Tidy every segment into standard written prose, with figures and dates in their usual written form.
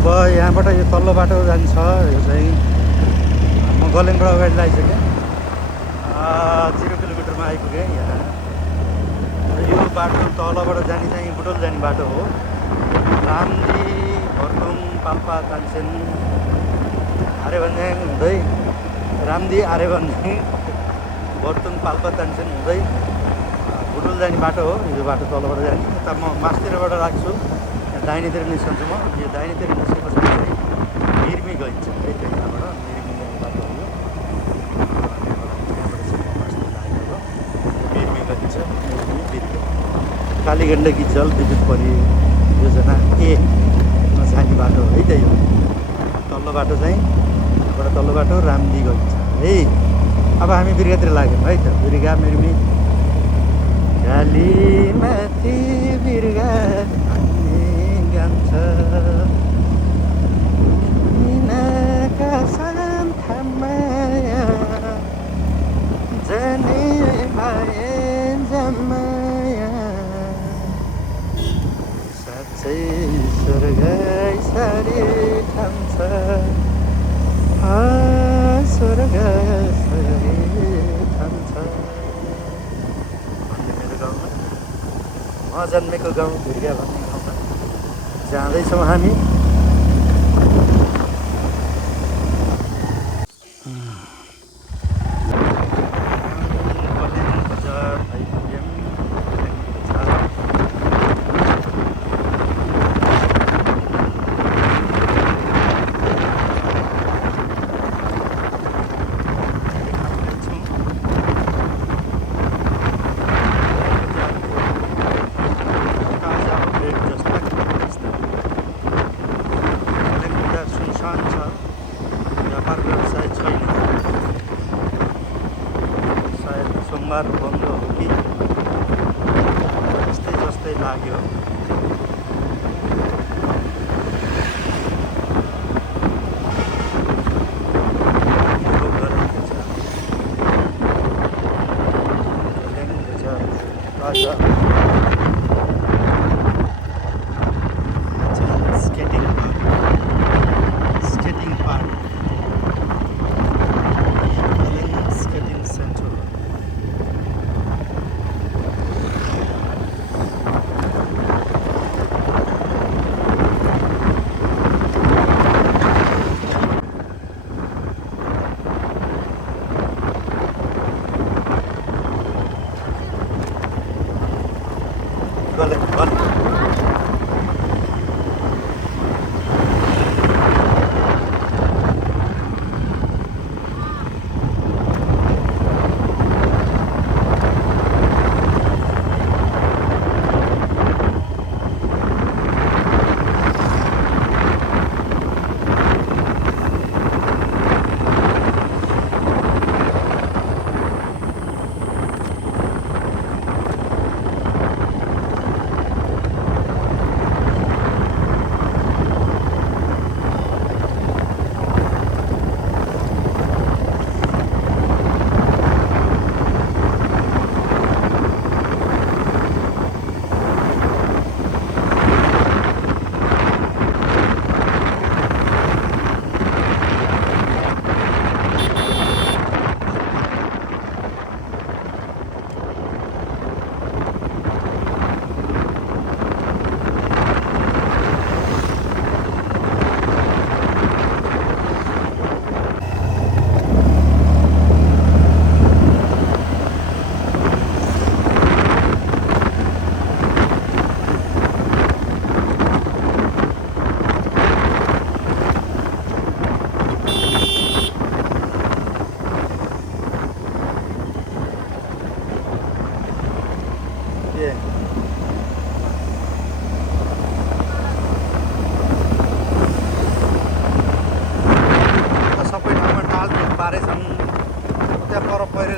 अब यहाँबाट यो तल्लो बाटो जान्छ। यो चाहिँ म गलेङबाट अगाडि लगाइसकेँ। 0 किलोमिटरमा आइपुगेँ यहाँ। यो बाटो तलबाट जाने चाहिँ बुटोल जाने बाटो हो। रामदी, भर्तुङ, पाल्पा, तानसेन, आर्यभञ्ज्याङ हुँदै रामदी, आर्यभञ्ज्याङ, भर्तुङ, पाल्पा, तानसेन हुँदै बुटोल जाने बाटो हो। यो बाटो तलबाट जाने। यता म मास्तिरबाट लाग्छु, यहाँ दाहिनेतिर निस्कन्छु म। यो दाहिनेतिर निस्केपछि चाहिँ मिर्मी गइन्छ है। त्यहाँबाट मिर्मी जाने बाटो हो यो। त्यहाँबाट चाहिँ म मास्तिर लागेको मिर्मी गइन्छ। मिर्मी बिर्के कालीगण्डकी जल विद्युत परियोजना मा जाने बाटो है त यो। तल्लो बाटो चाहिँ यहाँबाट तल्लो बाटो रामदी गइन्छ है। अब हामी बिर्गातिर लाग्यौँ है त। बिर्गा मिर्मी कालीमाथि बिर्गा गान्छ मिनाका सान्थामाया जाने भए जमाया साँच्चै स्वर्ग सारी ठान्छ स्वर्ग सारी ठान्छ। मेरो गाउँमा म जन्मेको गाउँ भिर्गा भन्ने ठाउँमा जाँदैछौँ हामी। सोमबार बन्द हो कि जस्तै जस्तै लाग्यो।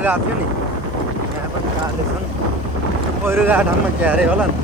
गएको थियो नि, यहाँ पनि काले छन्। पहिरो गएको ठाउँमा क्यारे होला नि।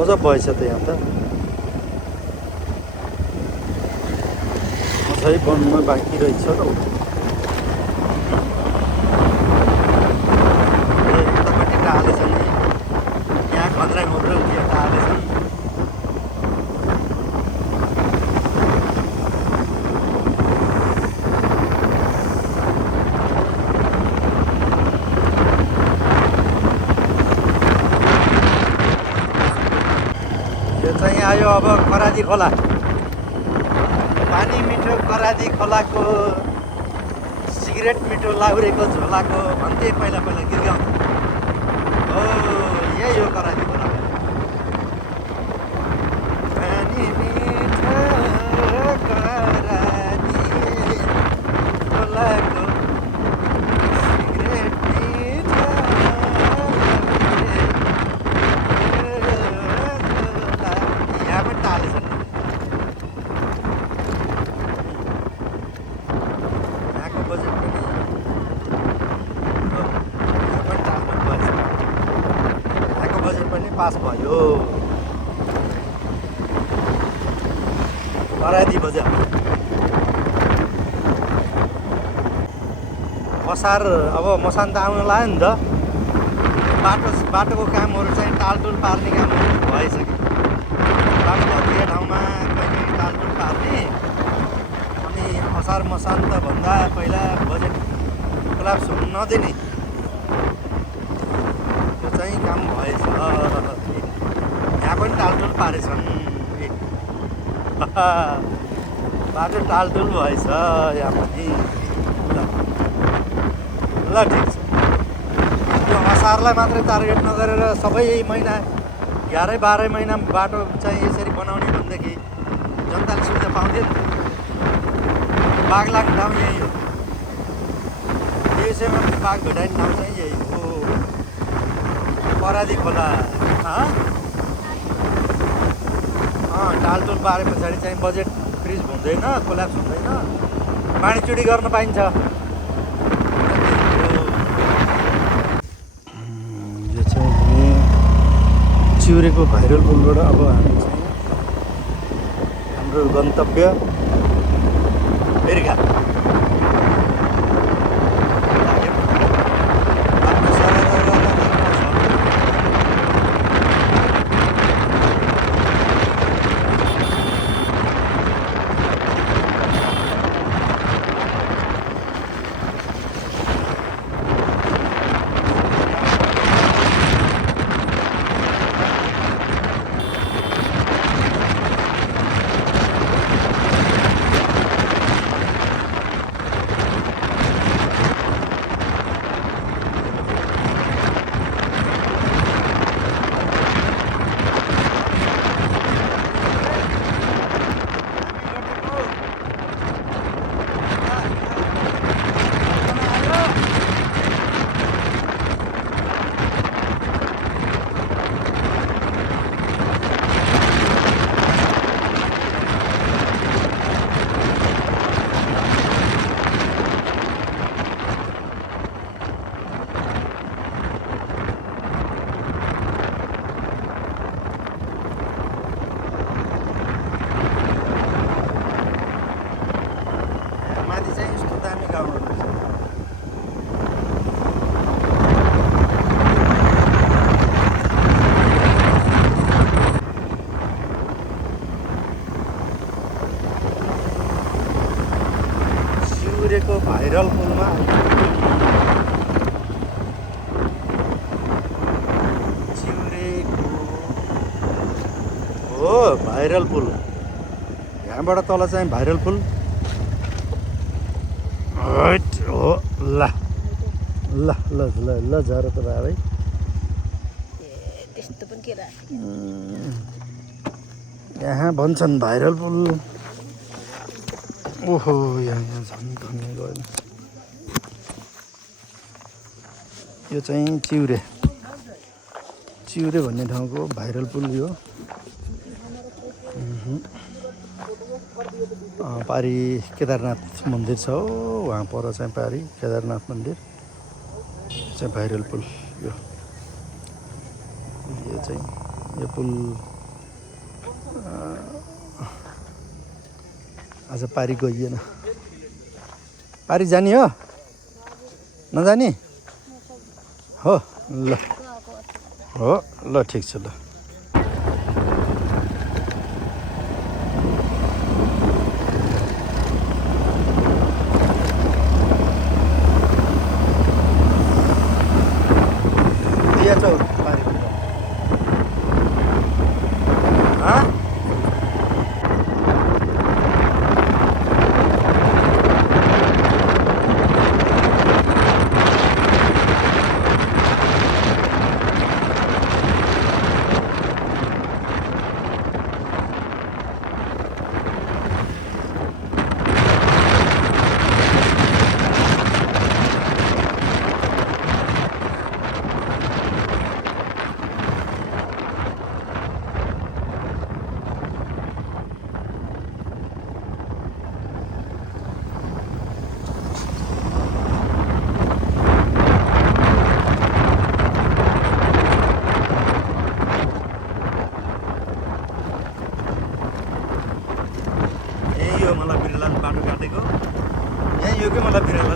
गजब भएछ त यहाँ त अझै बन्नु बाँकी रहेछ र यतापट्टि टालेछ नि यहाँ खद्रा खद्रा यहाँ टालेछ नि यो चाहिँ आयो अब करादी खोला पानी मिठो करादी खोलाको सिगरेट मिठो लाउरेको झोलाको भन्थे पहिला पहिला गीत गाउँ हो यही हो करादी खोला पानी मिठो करादी खोलाको सिगरेट मिठो यहाँ पनि टालेछ नि यहाँको बजेट पनि यहाँ पनि टाल्नु पर्छ यहाँको बजेट पनि पास भयो करादी बजार असार अब मसान त आउन लाग्यो नि त बाटोको कामहरू चाहिँ टालटुल पार्ने कामहरू भइसक्यो बाटो भत्किएको ठाउँमा कहिले टालटुल पार्ने अनि असार मसान्त भन्दा पहिला बजेट कोलाप्स हुन नदिने त्यो चाहिँ काम भएछ यहाँ पनि टालटुल पारेछन् बाटो टालटुल भएछ यहाँ पनि ल ठिक छ त्यो असारलाई मात्रै टार्गेट नगरेर सबै महिना 11-12 महिना बाटो चाहिँ यसरी बनाउने भनेदेखि जनताले सुविधा पाउँथ्यो नि बाघ लाग्ने ठाउँ यही हो यो विषयमा बाघ भेटाइने ठाउँ चाहिँ यही हो करादी खोला टालटुल पारे पछाडि चाहिँ बजेट फ्रिज हुँदैन कोल्याप्स हुँदैन पानी चुडी गर्न पाइन्छ यो चाहिँ चिउरेको भाइरल पुलबाट अब हामी चाहिँ हाम्रो गन्तव्य फेरिघाट चिउरेको भाइरल पुलमा चिउरेको हो भाइरल पुल यहाँबाट तल चाहिँ भाइरल पुल हो ल ल ल ल ल झर त भाइ त्यस्तो पनि के यहाँ भन्छन् भाइरल पुल ओहो यहाँ झन् धन्य गएन यो चाहिँ चिउरे भन्ने ठाउँको भाइरल पुल यो पारी केदारनाथ मन्दिर छ हो वहाँ पर चाहिँ पारी केदारनाथ मन्दिर चाहिँ भाइरल पुल यो चाहिँ यो पुल आज पारी गइएन। पारी जाने हो नजाने हो? ल हो ल ठिक छ ल।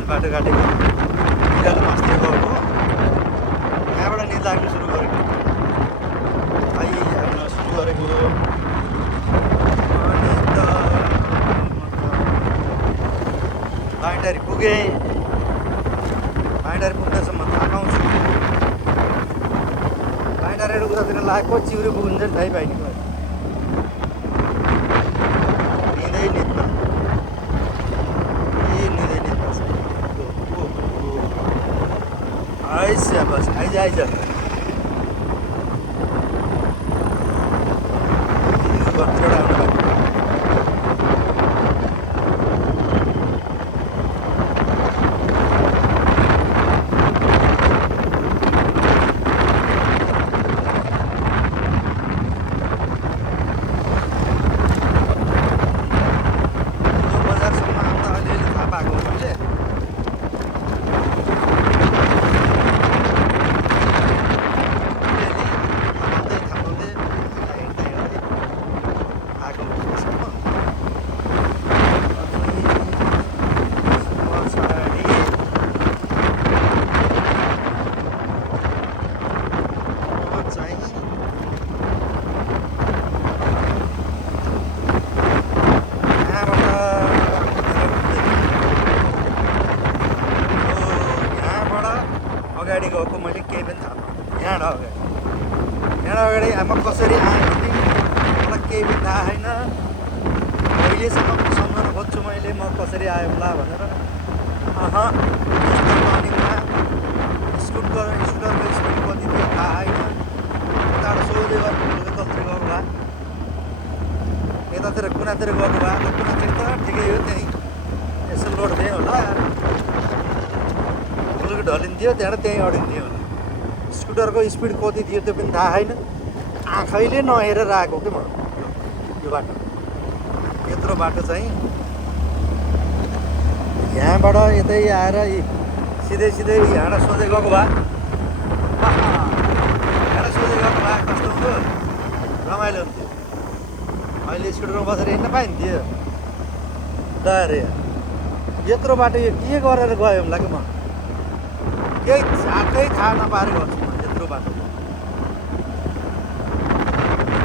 बाटो काटेको बिरालो अस्ति गएको यहाँबाट निद लाग्नु सुरु गरेको आइहाल्न सुरु गरेको अनि त बाइटारी पुगेँ। बाइटारी पुग्दासम्म थाहा पाउँछु। बाइटारीको उतातिर लागेको चिउरे पुग्नु चाहिँ थाहै पाइने भयो। निदै निद्न आइज बस आइज आइज बजारसम्म आउँदा अलिअलि थाहा पाएको मैले। अगाडि गएको मैले केही पनि थाहा पाएँ। यहाँबाट अगाडि म कसरी आएँ भने मलाई केही पनि थाहा छैन। अहिलेसम्म सम्झाउन खोज्छु मैले म कसरी आएँ होला भनेर। टर्निङमा स्कुटरको स्पिड कति थियो थाहा छैन। यताबाट सोझै गर्नु तलतिर गएको भए यतातिर कुनातिर गएको भए कुनातिर त ठिकै हो। त्यहीँ यसो लोड दिएँ होला ढलिन्थ्यो त्यहाँबाट त्यहीँ अडिन्थ्यो होला। स्कुटरको स्पिड कति थियो त्यो पनि थाहा छैन। आँखैले नहेरेर आएको कि म यो बाटो यत्रो बाटो चाहिँ यहाँबाट यतै आएर सिधै यहाँबाट सोझै गएको भए यहाँबाट सोझै गएको भए कस्तो हुन्थ्यो रमाइलो हुन्थ्यो। अहिले स्कुटरमा बसेर हिँड्न पाइन्थ्यो ल अरे यत्रो बाटो यो के गरेर गयो होला कि म केही झाकै थाहा नपाएर गर्छु म यत्रो बाटो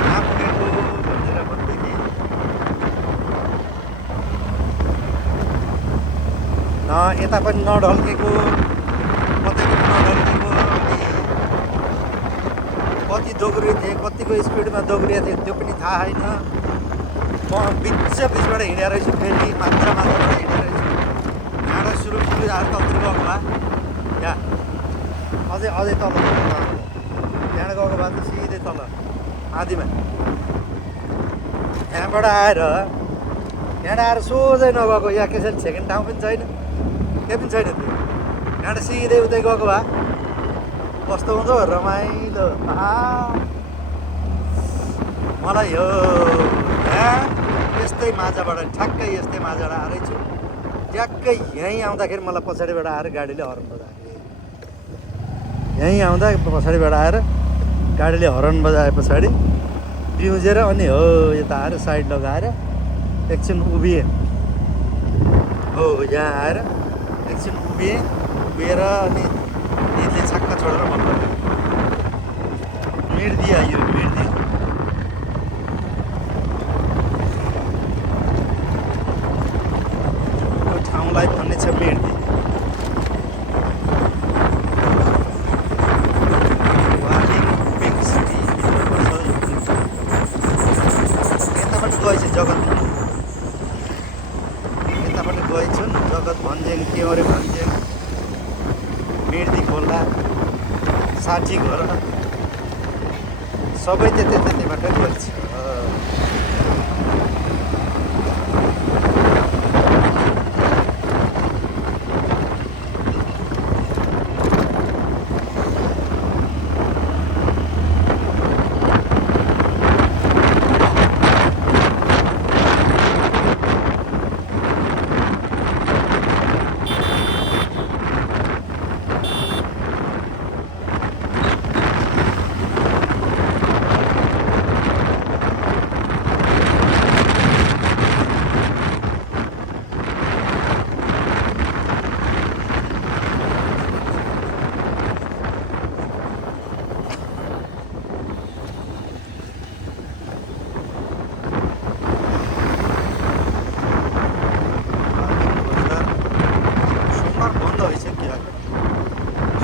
कहाँ पुगेको भनेर भन्दैथिएँ। यता पनि नढल्केको कतै पनि नढल्केको अनि कति दोग्रिएको थिएँ कतिको स्पिडमा दोग्रिएको थिएँ त्यो पनि थाहा छैन। म बिचबाट हिँडेर रहेछु फेरि मात्राबाट हिँडेर रहेछु। यहाँबाट सुरु आएर तलतिर गएको भए यहाँ अझै तल त्यहाँबाट गएको भए त सिधै तल आधीमा यहाँबाट आएर सोझै नगएको यहाँ कसैले सेकेन्ड ठाउँ पनि छैन केही पनि छैन। त्यो यहाँबाट सिधै उतै गएको भए कस्तो हुँदो रमाइलो। मलाई यो यस्तै माजाबाट ठ्याक्कै यस्तै माजाबाट आएछु ट्याक्कै यहीँ आउँदाखेरि मलाई पछाडिबाट आएर गाडीले हर्न बजायो। यहीँ आउँदा पछाडिबाट आएर गाडीले हर्न बजाए पछाडि बिउजेर अनि हो यता आएर साइड लगाएर एकछिन उभिएँ। हो यहाँ आएर एकछिन उभिएर अनि हिँड्ने छक्का छोडेर मन पर्यो। मिर्दी आयो मिर्दी। यो ठाउँलाई भन्ने छ मिर्दी। गएछ जगत यताबाट गएछन् जगत भन्ज्याङ केवरे भन्ज्याङ मिर्दी खोला 60 घर सबै त्यतैबाट गएछ।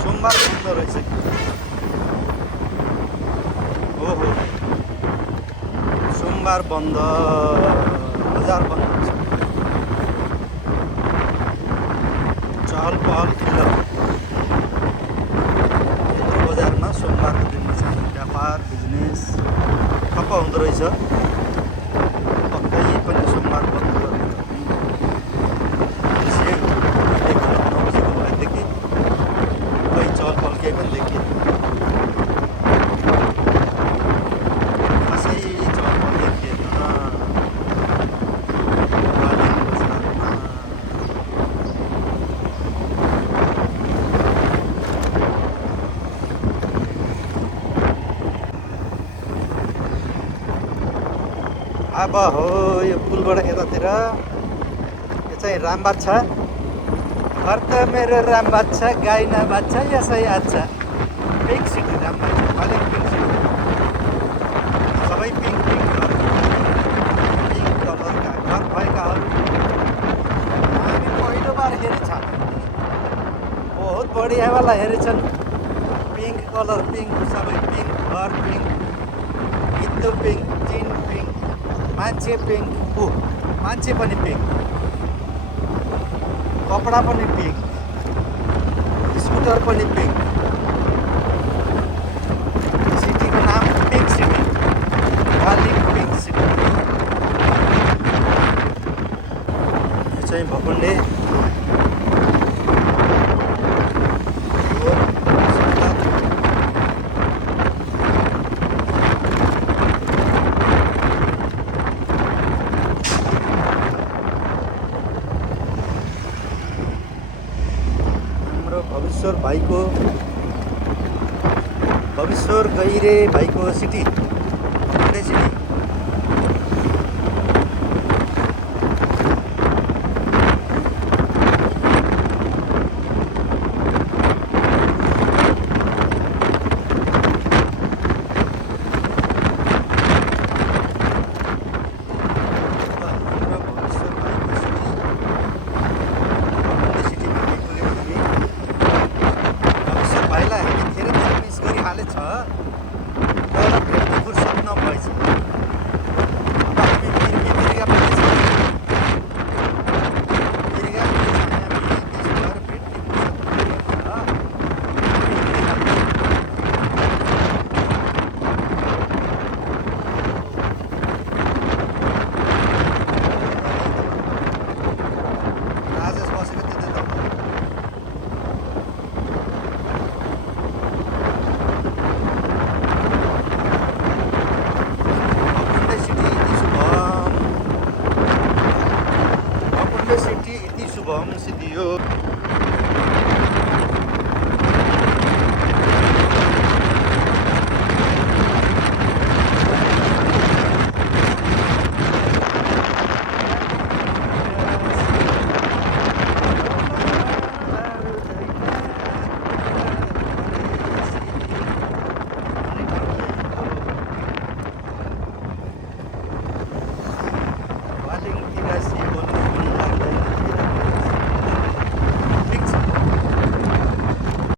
सोमबार बन्द रहेछ कि ओहो सोमबार बन्द बजार बन्द छ। चहल पहल खिल्ला बजारमा सोमबारको दिनमा चाहिँ व्यापार बिजनेस ठप्प हुँदो रहेछ। पक्कै पनि सोमबार बन्द केही पनि देखिएन। खासै चलपल देखिएन। अब हो यो पुलबाट यतातिर यो चाहिँ राम बाछा घर त मेरो राम बाछा गाई न बाछा यसै अच्छा। पिङ्क सिटी राम बाछा अलिक पिङ्क सिटी सबै पिङ्क पिङ्क घर पिङ्क कलरका घर भएकाहरू हामी पहिलो बार हेरेछ। बहुत बढियावाला हेरेछन्। पिङ्क कलर पिङ्क सबै पिङ्क घर पिङ्क गिद्दो पिङ्क चिन पिङ्क मान्छे पिङ्क मान्छे पनि पिङ्क कपडा पनि पिङ्क स्कुटर पनि पिङ्क। सिटीको नाम pink city Kalimpong pink city. यो चाहिँ भकुण्डे भविश्वर भाइको भविश्वर गहिरे भाइको सिटी भकुण्डे सिटी।